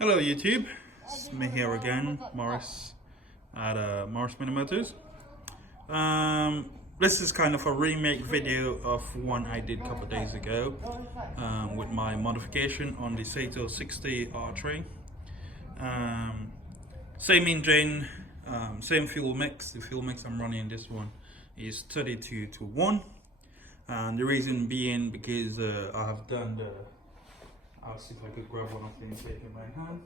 Hello YouTube, it's me here again, Morris at Morris Mini Motors. This is kind of a remake video of one I did a couple of days ago with my modification on the Saito 60 R3. Same engine, same fuel mix. The fuel mix I'm running in this one is 32:1. The reason being because I have done the, I'll see if I could grab one of these take in my hand.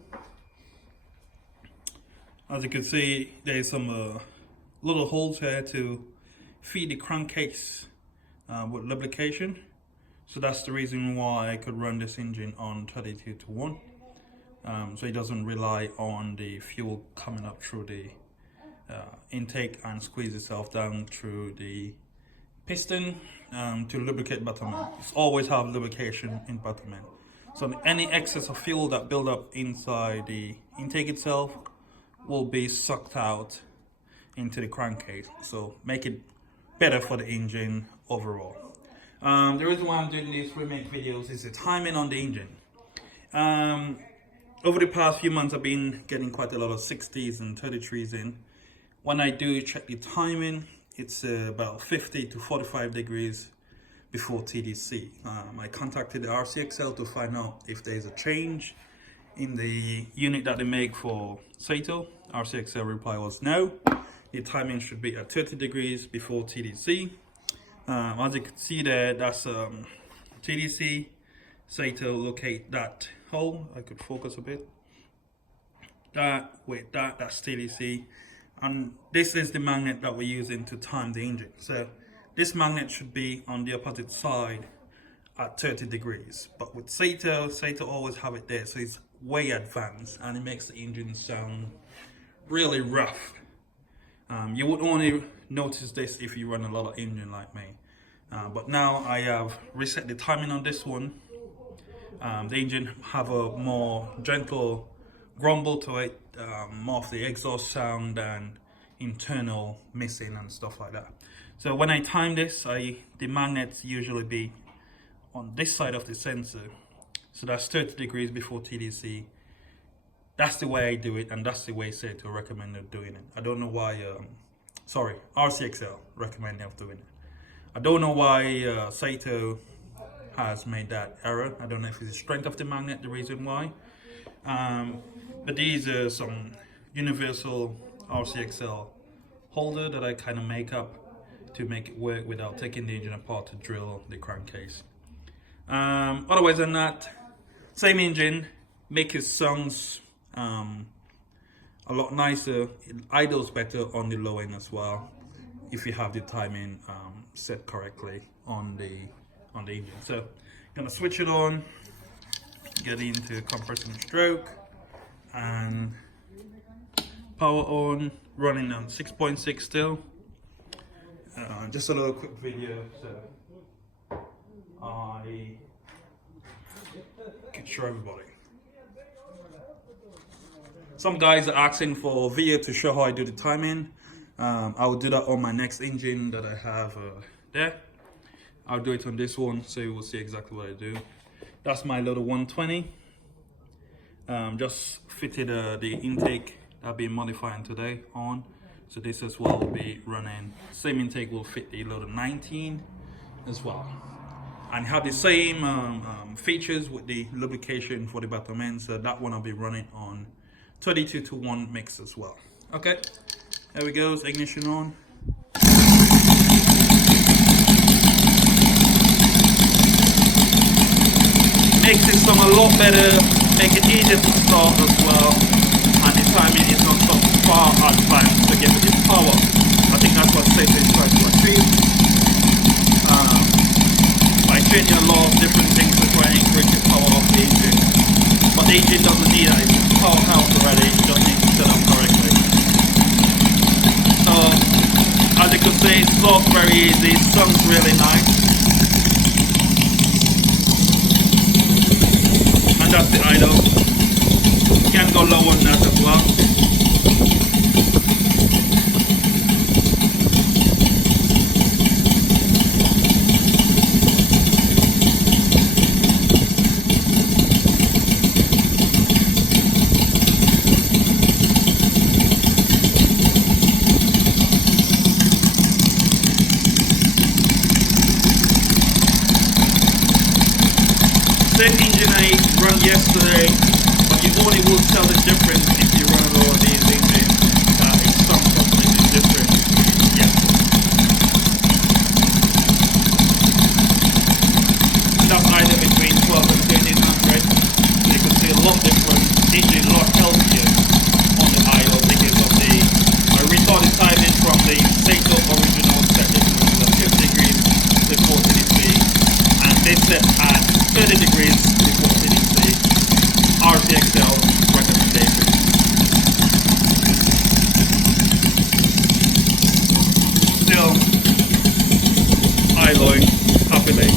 As you can see, there's some little holes here to feed the crankcase with lubrication. So that's the reason why I could run this engine on 32:1. So it doesn't rely on the fuel coming up through the intake and squeeze itself down through the piston to lubricate bottom end. It's always have lubrication in bottom end. So any excess of fuel that build up inside the intake itself will be sucked out into the crankcase. So make it better for the engine overall. The reason why I'm doing these remake videos is the timing on the engine. Over the past few months, I've been getting quite a lot of 60s and 33s in. When I do check the timing, it's about 50 to 45 degrees before TDC. I contacted the RCXL to find out if there's a change in the unit that they make for Saito. RCXL reply was no. The timing should be at 30 degrees before TDC. As you can see there, that's TDC. Saito, locate that hole. I could focus a bit. That's TDC. And this is the magnet that we're using to time the engine. So this magnet should be on the opposite side at 30 degrees. But with Saito always have it there, so it's way advanced and it makes the engine sound really rough. You would only notice this if you run a lot of engine like me. But now I have reset the timing on this one. The engine have a more gentle grumble to it, more of the exhaust sound and internal missing and stuff like that. So when I time this, the magnets usually be on this side of the sensor. So that's 30 degrees before TDC. That's the way I do it, and that's the way Saito recommended doing it. I don't know why, RCXL recommended of doing it. I don't know why Saito has made that error. I don't know if it's the strength of the magnet, the reason why. But these are some universal RCXL holder that I kind of make up to make it work without taking the engine apart to drill the crankcase. Otherwise than that, same engine, make it sounds a lot nicer. It idles better on the low end as well if you have the timing set correctly on the engine. So gonna switch it on, get into compressor and stroke, and power on, running on 6.6 still. Just a little quick video so I can show everybody. Some guys are asking for a video to show how I do the timing. I will do that on my next engine that I have there. I'll do it on this one so you will see exactly what I do. That's my little 120. Just fitted the intake I've been modifying today on. So this as well will be running, same intake will fit the load of 19 as well. And have the same features with the lubrication for the bottom end. So that one I'll be running on 32:1 mix as well. Okay, there we go, ignition on. Makes this song a lot better, make it easier to start as well. And the timing is not so far advanced to get to this power. I think that's what Saito is trying to achieve. By changing a lot of different things to try and increase the power of the engine. But the engine doesn't need that, it's powerhouse already, it just needs to set up correctly. So, as you can see, it starts very easy, it sounds really nice. And that's the idle. You can go low on that as well. engine I run yesterday, but you only will tell the difference if you run a lower diesel engine. It's some completely different. Yeah. And that's either between 12 and 1300. So you can see a lot different. Engine a lot healthier on the idle because of the retarded timing from the Saito original setting, which is at 50 degrees before TDC, and this set at 30 degrees before TDC. RTXL recommendation. Still idling happily.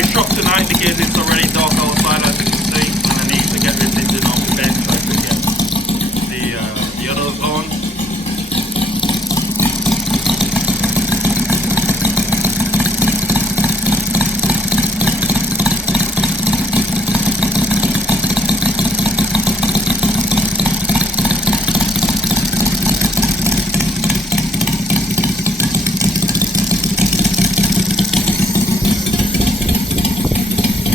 Shop tonight because it's already dark outside, as you can see, and I need to get this engine off the bench so I can get the others on.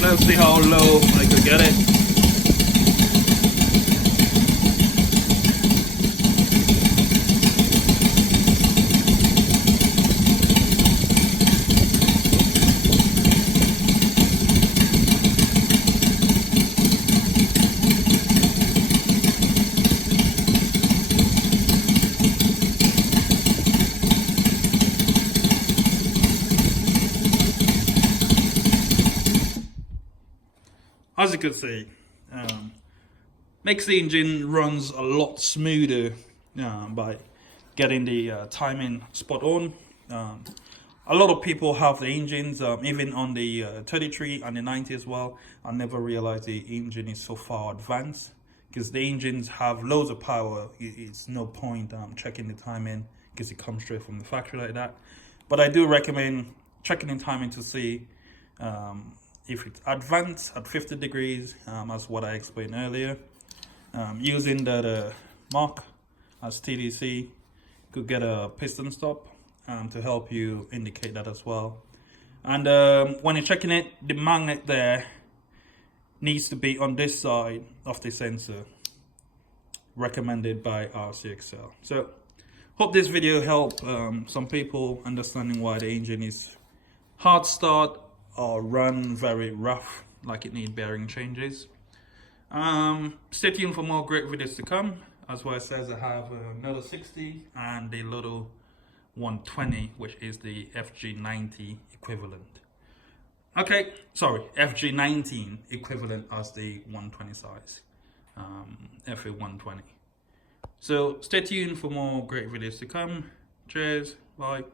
Let's see how low I could get it. As you can see, makes the engine runs a lot smoother by getting the timing spot on. A lot of people have the engines, even on the 33 and the 90 as well. I never realized the engine is so far advanced because the engines have loads of power. It's no point checking the timing because it comes straight from the factory like that. But I do recommend checking the timing to see if it's advanced at 50 degrees, as what I explained earlier. Using the mark as TDC, could get a piston stop to help you indicate that as well. And when you're checking it, the magnet there needs to be on this side of the sensor, recommended by RCXL. So hope this video helped some people understanding why the engine is hard start or run very rough, like it needs bearing changes. Stay tuned for more great videos to come. As well, it says I have another 60 and the little 120, which is the FG-90 equivalent. Okay, sorry, FG-19 equivalent as the 120 size, FA-120. So stay tuned for more great videos to come. Cheers, bye.